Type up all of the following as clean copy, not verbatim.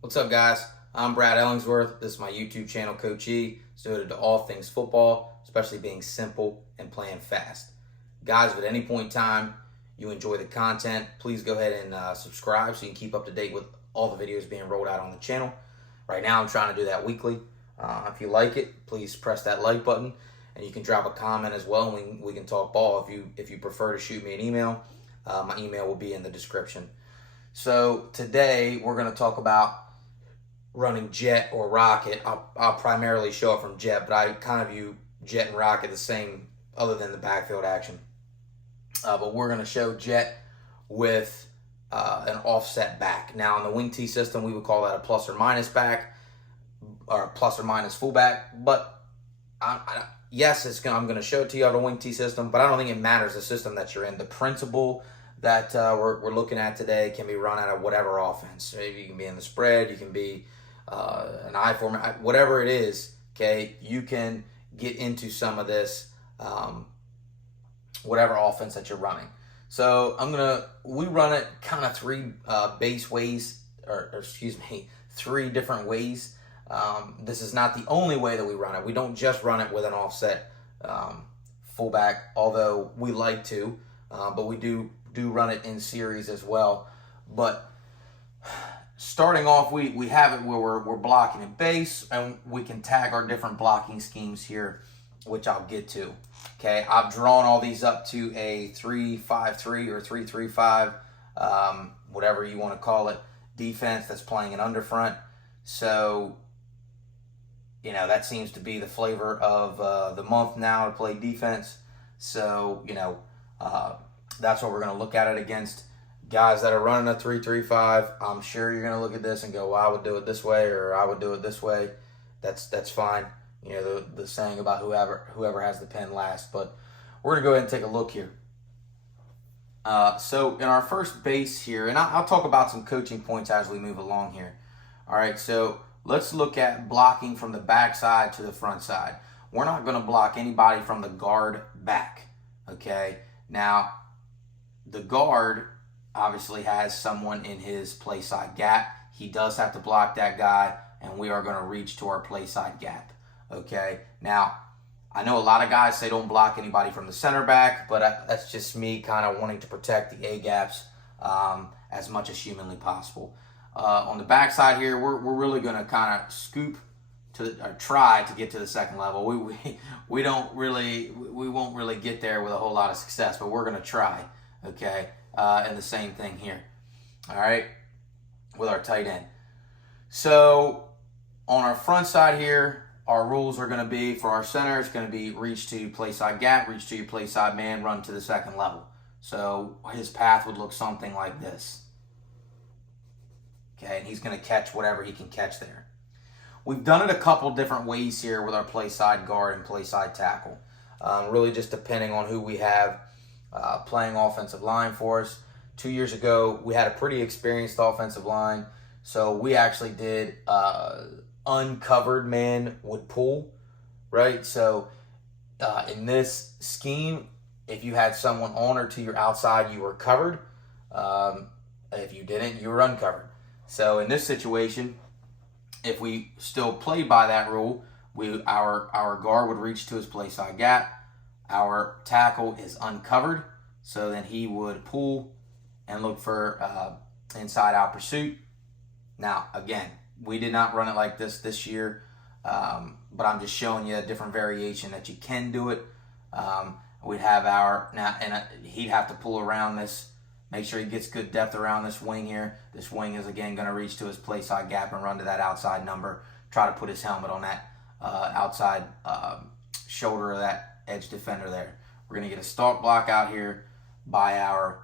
What's up, guys? I'm Brad Ellingsworth. This is my YouTube channel, Coach E. It's devoted to all things football, especially being simple and playing fast. Guys, if at any point in time you enjoy the content, please go ahead and subscribe so you can keep up to date with all the videos being rolled out on the channel. Right now, I'm trying to do that weekly. If you like it, please press that like button, and you can drop a comment as well, and we can talk ball. If you prefer to shoot me an email, my email will be in the description. So today we're going to talk about running jet or rocket. I'll primarily show it from jet, but I kind of view jet and rocket the same other than the backfield action. But we're going to show jet with an offset back. Now in the wing T system, we would call that a plus or minus back or plus or minus fullback. But yes, I'm going to show it to you on the wing T system, but I don't think it matters the system that you're in. The principle that we're looking at today can be run out of whatever offense. Maybe you can be in the spread, you can be an I format, whatever it is. Okay, you can get into some of this, whatever offense that you're running. So we run it kind of three base ways, or excuse me, three different ways. This is not the only way that we run it. We don't just run it with an offset fullback, although we like to, but we do run it in series as well. But starting off, we have it where we're blocking in base, and we can tag our different blocking schemes here, which I'll get to. Okay, I've drawn all these up to a 3-5-3 or 3-3-5, whatever you want to call it, defense that's playing an underfront. So, that seems to be the flavor of the month now to play defense. So, that's what we're going to look at it against. Guys that are running a 3-3-5, I'm sure you're going to look at this and go, well, I would do it this way, or I would do it this way. That's fine. The saying about whoever has the pen last. But we're going to go ahead and take a look here. So in our first base here, and I'll talk about some coaching points as we move along here. All right, so let's look at blocking from the backside to the front side. We're not going to block anybody from the guard back, okay? Now, the guard obviously has someone in his play side gap. He does have to block that guy, and we are going to reach to our play side gap, okay? Now, I know a lot of guys say don't block anybody from the center back, but that's just me kind of wanting to protect the A-gaps as much as humanly possible. On the backside here, we're really going to kind of scoop or try to get to the second level. We won't really get there with a whole lot of success, but we're going to try, okay? And the same thing here, all right, with our tight end. So on our front side here, our rules are going to be, for our center, it's going to be reach to play side gap, reach to your play side man, run to the second level. So his path would look something like this. Okay, and he's going to catch whatever he can catch there. We've done it a couple different ways here with our play side guard and play side tackle. Really just depending on who we have playing offensive line for us. 2 years ago, we had a pretty experienced offensive line, so we actually did uncovered man would pull, right? So in this scheme, if you had someone on or to your outside, you were covered. If you didn't, you were uncovered. So in this situation, if we still played by that rule, our guard would reach to his play side gap. Our tackle is uncovered, so then he would pull and look for inside-out pursuit. Now, again, we did not run it like this year, but I'm just showing you a different variation that you can do it. We'd have he'd have to pull around this, make sure he gets good depth around this wing here. This wing is, again, going to reach to his play side gap and run to that outside number, try to put his helmet on that outside shoulder of that edge defender there. We're going to get a stalk block out here by our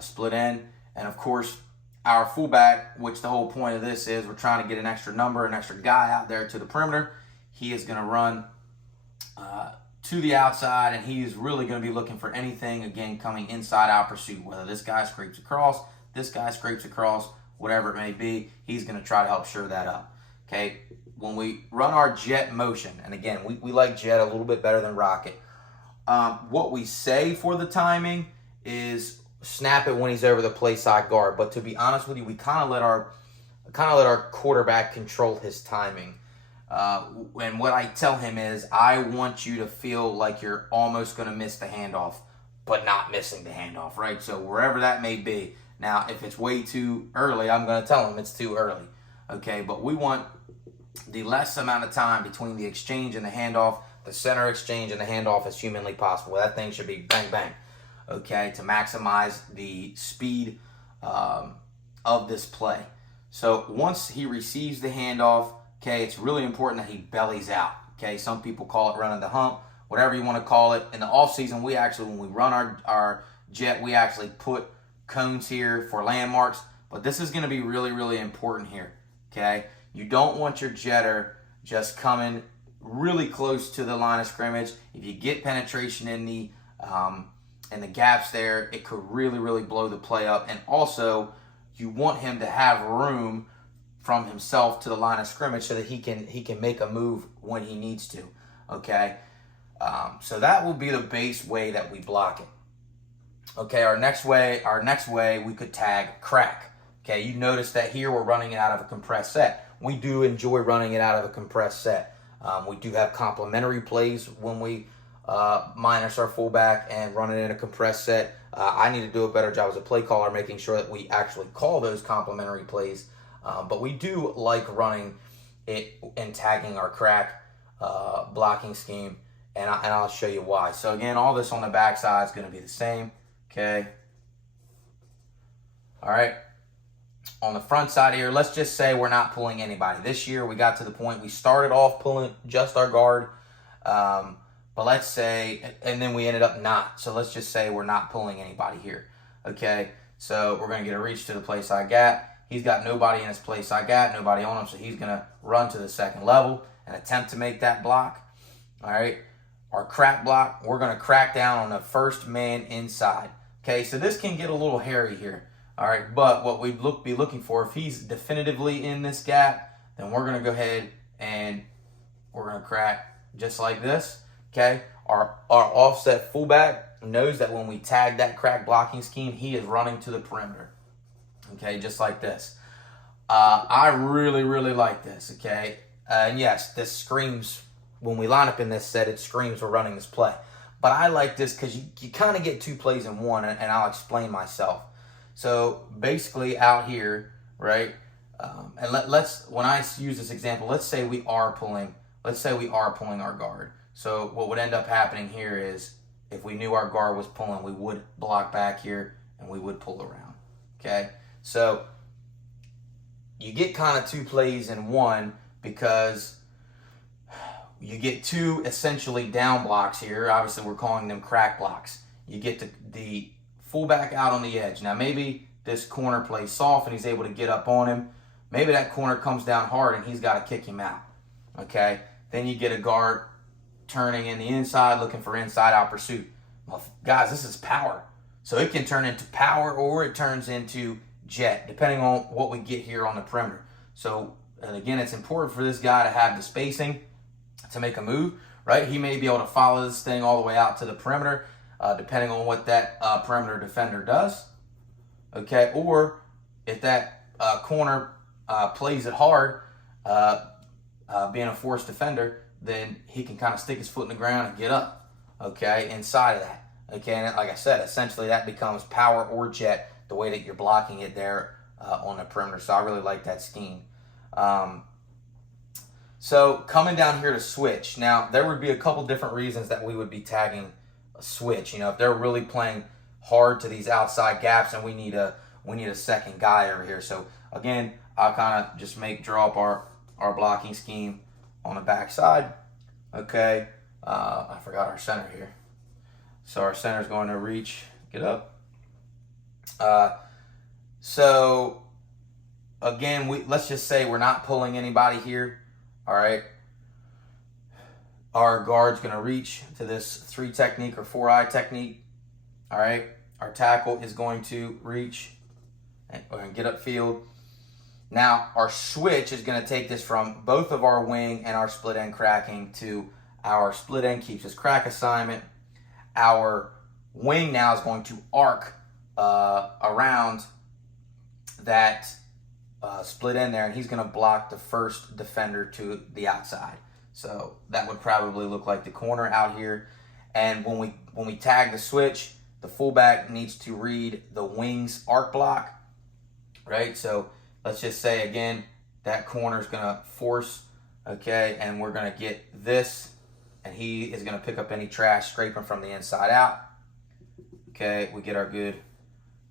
split end. And, of course, our fullback, which the whole point of this is we're trying to get an extra number, an extra guy out there to the perimeter. He is going to run to the outside, and he is really going to be looking for anything, again, coming inside-out pursuit, whether this guy scrapes across, this guy scrapes across, whatever it may be. He's going to try to help shore that up, okay? When we run our jet motion, and again, we like jet a little bit better than rocket. What we say for the timing is snap it when he's over the play side guard. But to be honest with you, we kind of let our kind of let our quarterback control his timing. And what I tell him is, I want you to feel like you're almost going to miss the handoff, but not missing the handoff, right? So wherever that may be. Now, if it's way too early, I'm going to tell him it's too early, okay? But we want the less amount of time between the exchange and the handoff, the center exchange and the handoff as humanly possible. That thing should be bang, bang, okay, to maximize the speed of this play. So once he receives the handoff, okay, it's really important that he bellies out, okay? Some people call it running the hump, whatever you want to call it. In the offseason, we actually, when we run our jet, we actually put cones here for landmarks, but this is going to be really, really important here, okay? You don't want your jetter just coming really close to the line of scrimmage. If you get penetration in the gaps there, it could really, really blow the play up. And also, you want him to have room from himself to the line of scrimmage so that he can make a move when he needs to, okay? So that will be the base way that we block it. Okay, our next way we could tag crack. Okay, you notice that here we're running it out of a compressed set. We do enjoy running it out of a compressed set. We do have complementary plays when we minus our fullback and run it in a compressed set. I need to do a better job as a play caller making sure that we actually call those complementary plays. But we do like running it and tagging our crack blocking scheme, and I'll show you why. So again, all this on the backside is going to be the same. Okay. All right. On the front side here, let's just say we're not pulling anybody. This year we got to the point we started off pulling just our guard, but let's say, and then we ended up not. So let's just say we're not pulling anybody here. Okay. So we're going to get a reach to the play side gap. He's got nobody in his play side gap, nobody on him, so he's going to run to the second level and attempt to make that block. All right. Our crack block, we're going to crack down on the first man inside. Okay, so this can get a little hairy here. All right, but what we'd be looking for, if he's definitively in this gap, then we're going to go ahead and we're going to crack just like this. Okay, our offset fullback knows that when we tag that crack blocking scheme, he is running to the perimeter. Okay, just like this. I really, really like this. Okay, and yes, this screams, when we line up in this set, it screams we're running this play. But I like this because you kind of get two plays in one, and I'll explain myself. So basically out here, right, and when I use this example, let's say we are pulling our guard. So what would end up happening here is, if we knew our guard was pulling, we would block back here, and we would pull around, okay? So you get kind of two plays in one because you get two essentially down blocks here. Obviously, we're calling them crack blocks. You get the fullback out on the edge. Now, maybe this corner plays soft and he's able to get up on him. Maybe that corner comes down hard and he's got to kick him out. Okay? Then you get a guard turning in the inside, looking for inside-out pursuit. Well, guys, this is power. So it can turn into power or it turns into jet, depending on what we get here on the perimeter. So, and again, it's important for this guy to have the spacing to make a move, right? He may be able to follow this thing all the way out to the perimeter, depending on what that perimeter defender does, okay? Or if that corner plays it hard, being a forced defender, then he can kind of stick his foot in the ground and get up, okay, inside of that, okay? And like I said, essentially that becomes power or jet, the way that you're blocking it there on the perimeter. So I really like that scheme. So coming down here to switch. Now, there would be a couple different reasons that we would be tagging a switch. You know, if they're really playing hard to these outside gaps and we need a second guy over here. So again, I'll kind of just draw up our blocking scheme on the backside. Okay. I forgot our center here. So our center is going to reach, get up. So again, let's just say we're not pulling anybody here. All right. Our guard's going to reach to this 3 technique or 4-eye technique. All right. Our tackle is going to reach and get upfield. Now, our switch is going to take this from both of our wing and our split end cracking to our split end keeps his crack assignment. Our wing now is going to arc around that split in there, and he's going to block the first defender to the outside. So that would probably look like the corner out here. And when we tag the switch, the fullback needs to read the wing's arc block, right? So let's just say, again, that corner is going to force, okay, and we're going to get this, and he is going to pick up any trash scraping from the inside out. Okay, we get our good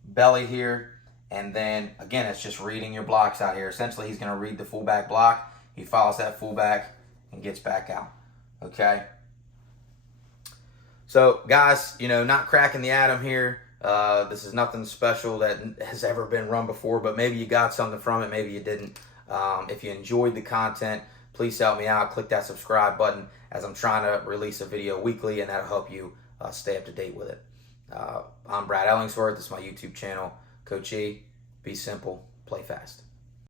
belly here, and then, again, it's just reading your blocks out here. Essentially, he's going to read the fullback block. He follows that fullback and gets back out, okay? So, guys, not cracking the atom here. This is nothing special that has ever been run before, but maybe you got something from it, maybe you didn't. If you enjoyed the content, please help me out. Click that subscribe button, as I'm trying to release a video weekly, and that'll help you stay up to date with it. I'm Brad Ellingsworth. This is my YouTube channel. Coach E, be simple, play fast.